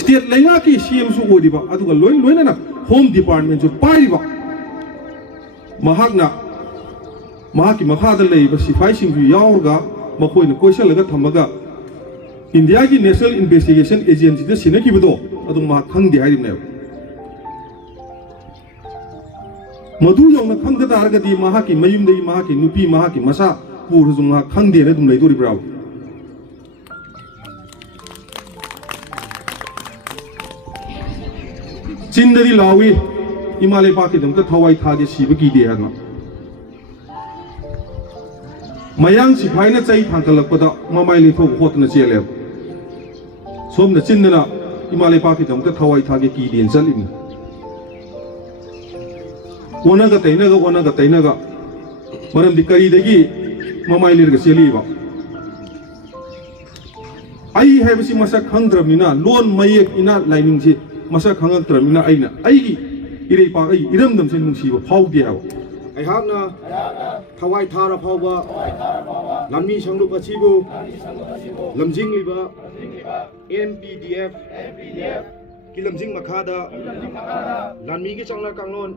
state lenga ki CM su odiba aduga loin na home department su paiba mahakna mahaki makhada leiba sifai singju yaurga makhoi na question laga thamaga India ki National Investigation Agency da sinaki bido adu mahak khangdi hairibne madu yongna khangda dargadi mahaki mayumdai mahaki nupi mahaki masa purzu mahak khangde na dum leidori brau Chindari lawi Himalaya Park dum ka thawai thage siba ki de hana mayang sifai na chai thangkalakpada mamai le thok hotna chele somna chindana Himalaya Park dum ka thawai thage ki den chalin ona ga tainaga maram dikari degi mamai le ga cheli ba ai hebsi masak khangdramina lon mayek ina lining ji masa khangak tramina aina aigi irei pa ai iramdam sen nungsiba phauge ha ai hakna thawai thara phauba lammi sanglup achibu lamjing liba NPDF ki lamjing makhada lammi gi changna kanglon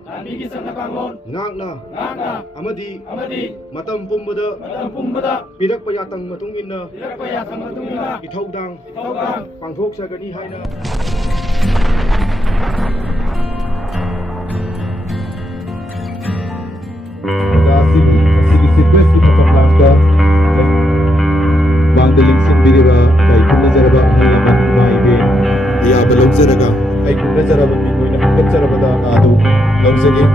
ngakna amadi matam pumbada pirak payatang matung inna ithaudang pangthok sagani haina Sequence di Patamlanga Bangdaling Simbiriba kay kunna jaraba halaman maibe ya balog jaraga ay kunna jaraba mingoy na hakat jaraba da adu lawsage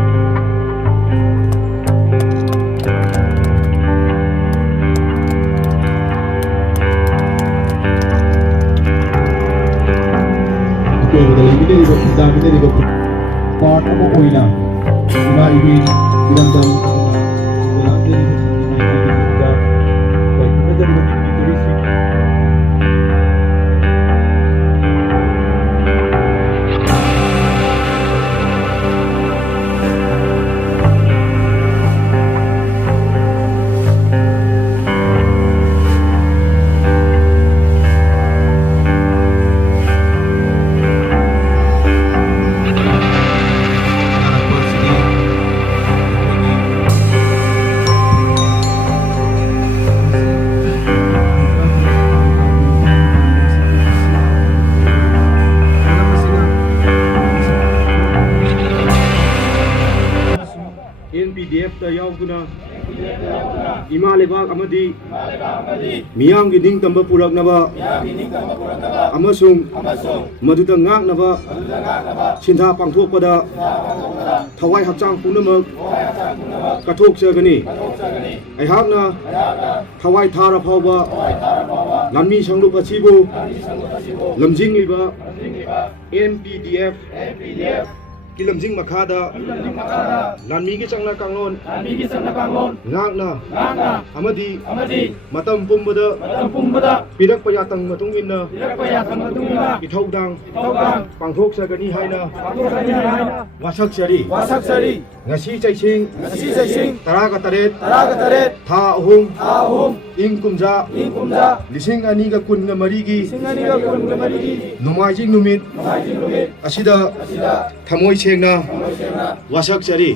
ko dali ko part mo oina maibe ilandam NPDF da yauguna Himalaya Park amadi miyam gi ding tamba puraknaba amasung maduda ngaknaba sintha pangthokpada thawai hakchang punamak kathok chagani ai hakna thawai thara phauba lammi sanglup achibu lamjing liba NPDF kilamjing makhada lammi gi changna kanglon ngakna amadi matam pumbada pirak payatang matung inna ithaudang pangthok sagani haina wasak sari ngasi chaising taraga taret tha ahum ing kumja lising ani ga kunga marigi numaijing numit asida thamoi sengna wasak sari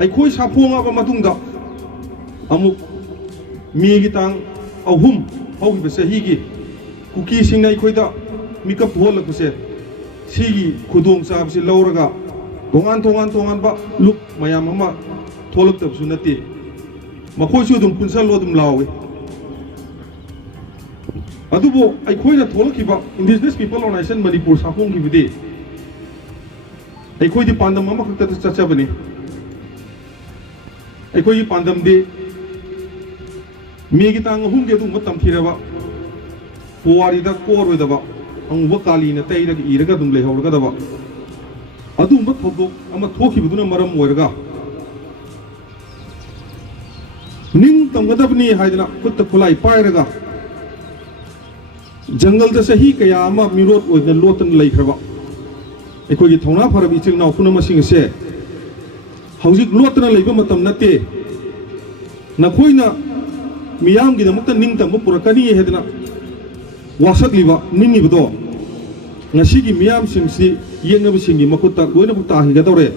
ai khoi sa phonga ba matungda amuk mi gi tang ahum au gi se hi gi kuki sing nai khoi da mikap hol la se sigi khudong sa se lauraga dongan ba luk mayam ama tholak tab su nati ma khoi su dum punsal lo dum lawe adubo ai khoi na tholak ki ba indigenous people organization manipur sa phong gi bide ai khoi di pandam ama khakta ta cha bani ꯑꯩꯈꯣꯏꯒꯤ ꯄꯥꯟꯗꯝꯗꯤ ꯃꯤꯒꯤ ꯇꯥꯡ ꯑꯍꯨꯝꯒꯤ ꯑꯗꯨꯝꯕ ꯇꯝꯊꯤꯔꯕ ꯄꯨꯋꯥꯔꯤꯗ ꯀꯣꯔꯣꯏꯗꯕ ꯑꯉꯨꯕ ꯀꯥꯂꯤꯅ ꯇꯩꯔꯒ ꯏꯔꯒ ꯑꯗꯨꯝ ꯂꯩꯍꯧꯔꯒꯗꯕ ꯑꯗꯨꯒꯨꯝꯕ ꯊꯧꯗꯣꯛ ꯑꯃ ꯊꯣꯛꯈꯤꯕꯗꯨꯅ ꯃꯔꯝ ꯑꯣꯏꯔꯒ ꯅꯤꯡꯇꯝꯒꯗꯕꯅꯤ ꯍꯥꯏꯗꯅ ꯈꯨꯠꯇ ꯈꯨꯠꯂꯥꯏ ꯄꯥꯏꯔꯒ ꯖꯪꯒꯜꯗ ꯆꯍꯤ ꯀꯌꯥ ꯑꯃ ꯃꯤꯔꯣꯠ ꯑꯣꯏꯅ ꯂꯣꯠꯇꯅ ꯂꯩꯈ꯭ꯔꯕ ꯑꯩꯈꯣꯏꯒꯤ ꯊꯧꯅꯥ ꯐꯔꯕ ꯏꯆꯤꯜ ꯏꯅꯥꯎ ꯄꯨꯝꯅꯃꯛꯁꯤꯡ ꯑꯁꯦ ꯍꯧꯖꯤꯛ ꯂꯣꯠꯇꯅ ꯂꯩꯕ ꯃꯇꯝ ꯅꯠꯇꯦ ꯅꯈꯣꯏꯅ ꯃꯤꯌꯥꯝꯒꯤꯗꯃꯛꯇ ꯅꯤꯡꯇꯝꯕ ꯄꯨꯔꯛꯀꯅꯤ ꯍꯥꯏꯗꯅ ꯋꯥꯁꯛꯂꯤꯕ ꯅꯤꯡꯉꯤꯕꯗꯣ ꯉꯁꯤꯒꯤ ꯃꯤꯌꯥꯝꯁꯤꯡꯁꯤ ꯌꯦꯛꯅꯕꯁꯤꯡꯒꯤ ꯃꯈꯨꯠꯇ ꯂꯣꯏꯅꯃꯛ ꯇꯥꯍꯟꯒꯗꯧꯔꯦ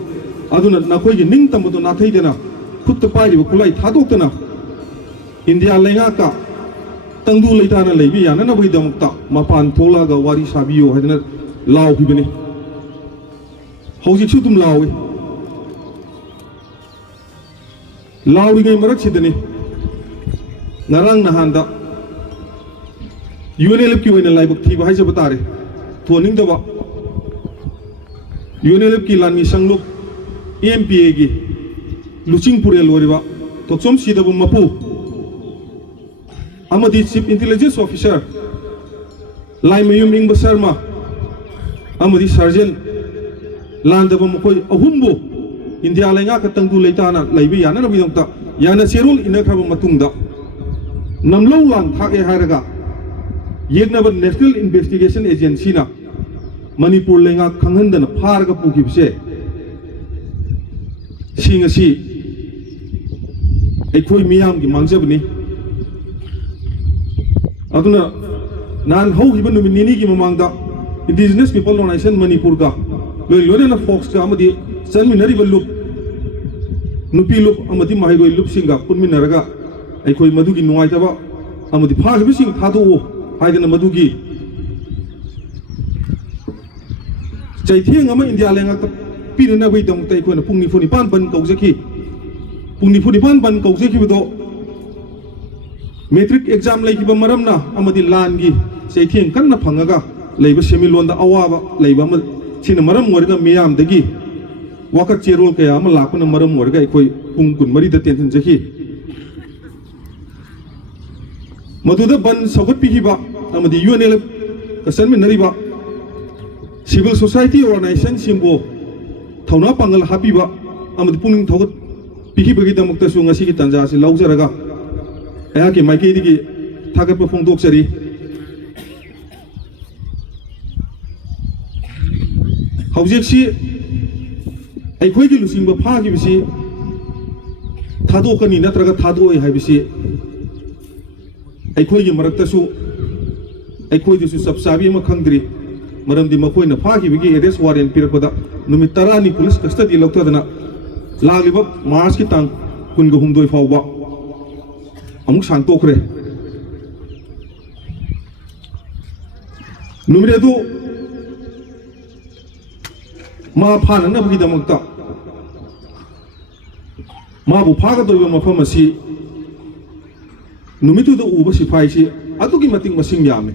ꯑꯗꯨꯅ ꯅꯈꯣꯏꯒꯤ ꯅꯤꯡꯇꯝꯕꯗꯣ ꯅꯥꯊꯩꯗꯅ ꯈꯨꯠꯇ ꯄꯥꯏꯔꯤꯕ ꯈꯨꯠꯂꯥꯏ ꯊꯥꯗꯣꯛꯇꯅ ꯏꯟꯗꯤꯌꯥ ꯂꯩꯉꯥꯛꯀ ꯇꯪꯗꯨ ꯂꯩꯇꯥꯅ ꯂꯩꯕ ꯌꯥꯅꯅꯕꯒꯤꯗꯃꯛꯇ ꯃꯄꯥꯟ ꯊꯣꯛꯂꯛꯑꯒ ꯋꯥꯔꯤ ꯁꯥꯕꯤꯌꯨ ꯍꯥꯏꯗꯅ ꯂꯥꯎꯈꯤꯕꯅꯤ ꯍꯧꯖꯤꯛꯁꯨ ꯑꯗꯨꯝ ꯂꯥꯎꯏ ꯂꯥꯎꯔꯤꯉꯩ ꯃꯔꯛꯁꯤꯗꯅꯤ ꯉꯔꯥꯡ ꯅꯍꯥꯟꯗ UNLF की वही लाइव थी भाई से बता रहे तो नहीं दबा UNLF की लानी संगलोक AMPA की लुचिंग पुरे लोरीबा तो सोम सीधा वो मपू अमदी चीफ इंटेलिजेंस ऑफिसर लाइन में यूमिंग बसर्मा अमदी सर्जन लान दबा मकोई अहुम्बो इंडिया लेंगा कतंगु लेताना लाइबी याना नबी दंगता याना सेरोल इन्हें खबर मतुंगदा नमलो लांग थाके हायरगा येगनब नेशनल इन्वेस्टिगेशन एजेंसी ना मणिपुर लेंगा खंगहंदन फारगा पुखिबसे सिंगसी अखोई मियाम की मांगजबनी अदुना नान हौगिब नुमित निनी की ममांगदा इंडिजिनस पीपल ऑर्गेनाइजेशन मणिपुर का लोइलोना फोक्स का अमदी चलमिनरिबा लुप नुपी लुप अमदी माहिरोइ लुप सिंगा पुनमिनरगा अखोई मधुगी नुवाइतबा अमदी फागिबसिंग थादोओ हाइदना मधुगी चैथियंग अमा इंडिया लेंगा पीरनबई दमते अखोइना पुंगनि फुनि पान बन कौजखि पुंगनि फुनि पान बन कौजखिबदो मेट्रिक एग्जाम लेखिबा मरमना अमदी लानगी चैथियंग कन्ना फंगगा लेबा सेमिलोंदा अवाबा लेबा म सिना मरम ओरगा मियामदगी वाकत चेरोल कया अमा लापना मरम ओरगा अखोइ पुंग कुन मरिदा टेंशन जखि मधुदा बन सगत पिहिबा अमदी UNLF कसनमिनरिबा सिविल सोसाइटी ऑर्गेनाइजेशन सिंबो थौना पांगल हापिबा अमदी पुंग थौगत पिहिबगी दमक्तसु ngasi ki tanja si laujaraga aya ki maiki digi thagat pa phongdok chari hawjek si aikhoi gi lusingba phagi bisi thadokani natraga thadoi haibisi aikhoi gi maraktasu aikhoi disu sabsabi ma khangdri maramdi makoi na phagi bigi arrest warrant pirakoda numit 10 ni police custody lautadana lagliba march ki tang kunga humdoi fawba amuk santokre numire do ma phana na bagi damakta ma bu phaga doiba mafam asi numitu do uba sifai si adugi mating masing yame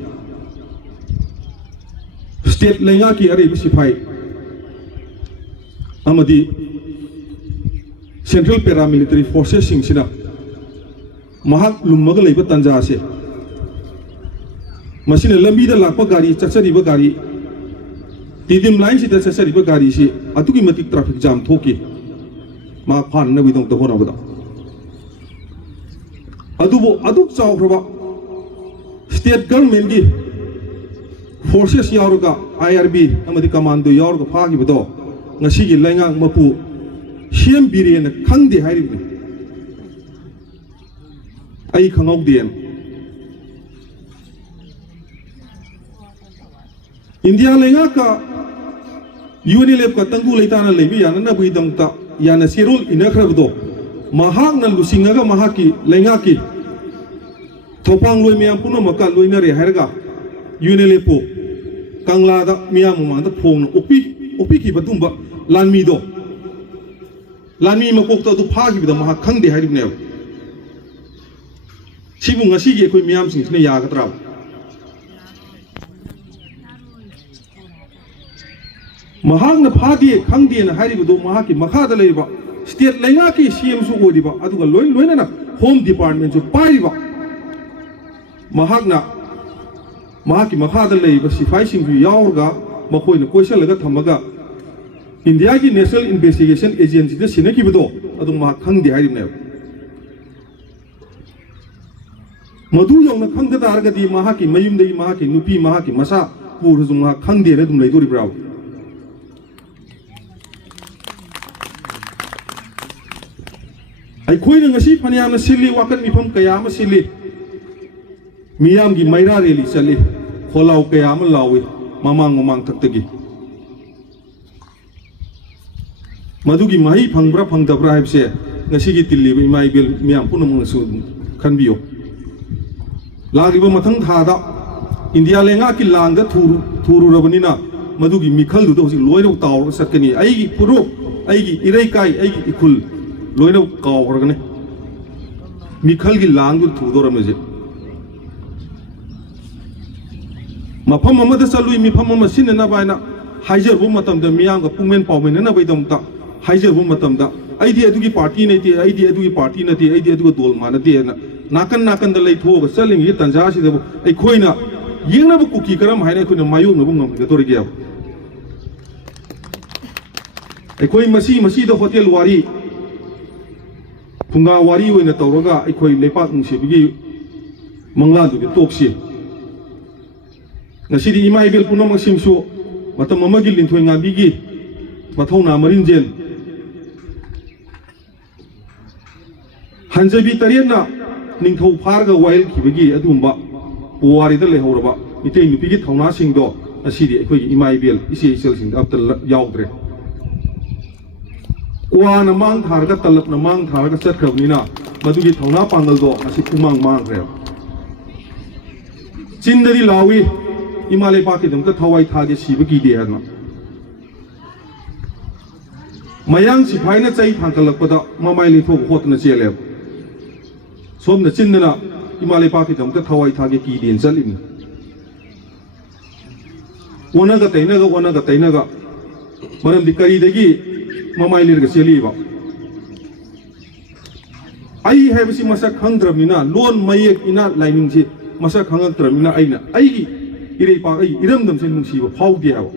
state lenga ki are sifai amadi Central Paramilitary Forces सिंगसिना महक लुमग लेब तंजा से मसिन लंबीदा लाप गाड़ी चचरीब गाड़ी तीदिम line सिदा चचरीब गाड़ी से अतुकी मतिक traffic jam थोकी मा फान नबिदों तो होनाबदा अदुबो अदुक चावख्रबा स्टेट गवर्नमेंट की फोर्सेस यावरगा IRB अमदी कमांडो यावरगा फागिबदो ngasi gi laingang mapu CM Biren खंगदे हाइरिबनि आई खंगौदेन इंडिया लेंगा का UNLF का तंगु लेताना लेबि याना ना बुई दंगता याना सेरोल इनखरबदो महाक न लुसिंगागा महाकी लेंगा की थोपांग लोय मियाम पुनो मका लोइनरे हाइरगा UNLF पो कांगलादा मियाम मांदा फोंग ओपी की बदुंबा लानमीदो लामी मकोक्ता दु फागिबदा महा खंगदे हाइरिबने सिबु ngasi gi khoi miyam sing sine yagadra mahang na phadi khangdi na hairibudo maha ki makha da leiba state lenga ki CM su odiba aduga loina na home department su pariba mahak na maha ki makha da leiba sifai sing ju yaurga makhoi na koisal laga thamaga India की national investigation agency से सिने की बदो अदुम मा खंग दे हारिने मधु यौना खंग दा तारगदी महा की मयुम दे महा की नुपी महा की मसा पुर जुम मा खंग दे रे दुम लेदोरि ब्राव अखोई ngasi फनियाम सिली वाकन मिफम कयाम सिली मियाम की मैरा रेली चली खोलाव कयाम लावे ममांग ममांग तकतगी मधुगी मही फंगब्रा फंगदब्रा हाइबसे ngasi की तिल्ली इमाई बिल मियाम पुनम सु खनबियो लागिबो मथंग थादा इंडिया लेंगा की लांग थुरु रबनिना मधुगी मिखल दु होजि लोइनो ताव सकनी आइगी पुरो आइगी इरै काई आइगी इखुल लोइनो काव हरगने मिखल की लांग दु थुदोरमजे मफम अमद चलुई मिफम अम सिनना बायना हाइजरबो मतमदा मियाम का पुंगमेन पावमेनना बैदमता हाइजरबो मतमदा आइदी अदुगी पार्टी नैति आइदी अदुगी पार्टी नति आइदी अदुगी दोल मानति नाकन नाकन द लैथोग चलिंगी तंजा सिदबो अखोइना येंगनबो कुकी करम हाइना अखोइना मायोंगनबो ngमगदोरगिया अखोइ मसी मसी द होटल वारी फुंगा वारी ओइना तौरगा अखोइ लेपाक नुसिबिगी मंगलादुगी तोक्सी ngasi ima ibil puno maksimsu matam mamagi linthoi ngabigi mathona marinjen hanjabi tariena ningthau pharga wail khibagi adumba puwari da lehoraba itei nupigi thauna singdo asidi ekhoi ima ibil isi isel sing aptal yaudre wana mang tharga talap na mang tharga satkhabnina madugi thauna pangal do asi kumang mang re chindari lawi इमाले पाके दमका थवाई थागे सिबगी दे हना मयांग सिफाई ना चाई थांकलकपदा ममाई litho होतना चेले सोमना चिन्नना इमाले पाके दमका थवाई थागे की then चलिम ओनागा तैनागा मरम दि करीदगी ममाई लिरगा चेलीबा आई हैबसी मसा खंद्रमिना loan मयेक इना lining मसा खंगत्रमिना आइना आइगी इरे पा इरमदम से नुसीबा फाउदे हाव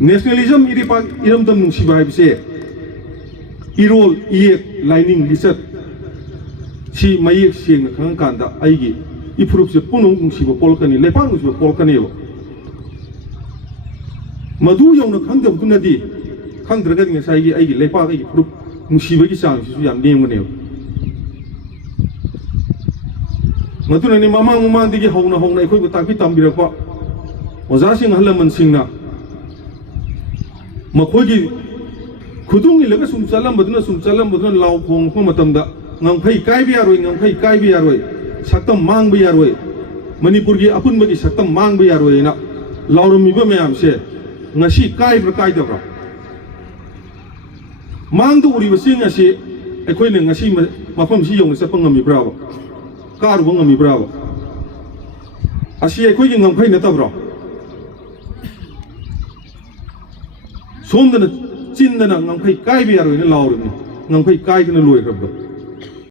नेशनलिज्म इरे पा इरमदम नुसीबा हाइबसे इरोल इएक लाइनिंग लिसत सी मयेक सेंग खंग कांदा आइगी इफ्रुप से पुनु नुसीबा पोलकनी लेपांग नुसीबा पोलकनी मधु यौना खंगदब दुनदी खंगद्रगद ngसाइगी आइगी लेपा आइगी फ्रुप नुसीबा की सांग सिसु याम नेमगने मधुननि ममांग ममांगदगी हौना हौना अखोइबो ताकि तंबिरकपा ओजासिंग हलमन सिंगना मखोइगी खुदुंगी लगा सुम चलम लाव फोंग फो मतमदा ngangphai काइबि यारोय सक्तम मांगबि यारोय मणिपुर की अपुनबगी सक्तम मांगबि यारोय ना लावरमिबो मयामसे ngasi काइब्रा काइदब्रा मांगदो उरिबो सिंग asi अखोइने ngasi मफम सि यौना चपंगमिब्राबो कारुबो ngamibraba asi अखोइगी ngangphai नतब्रा सोमदना चिन्दना ngangphai काइबि यारोयना लावरमि ngangphai काइदना लोयग्रबदो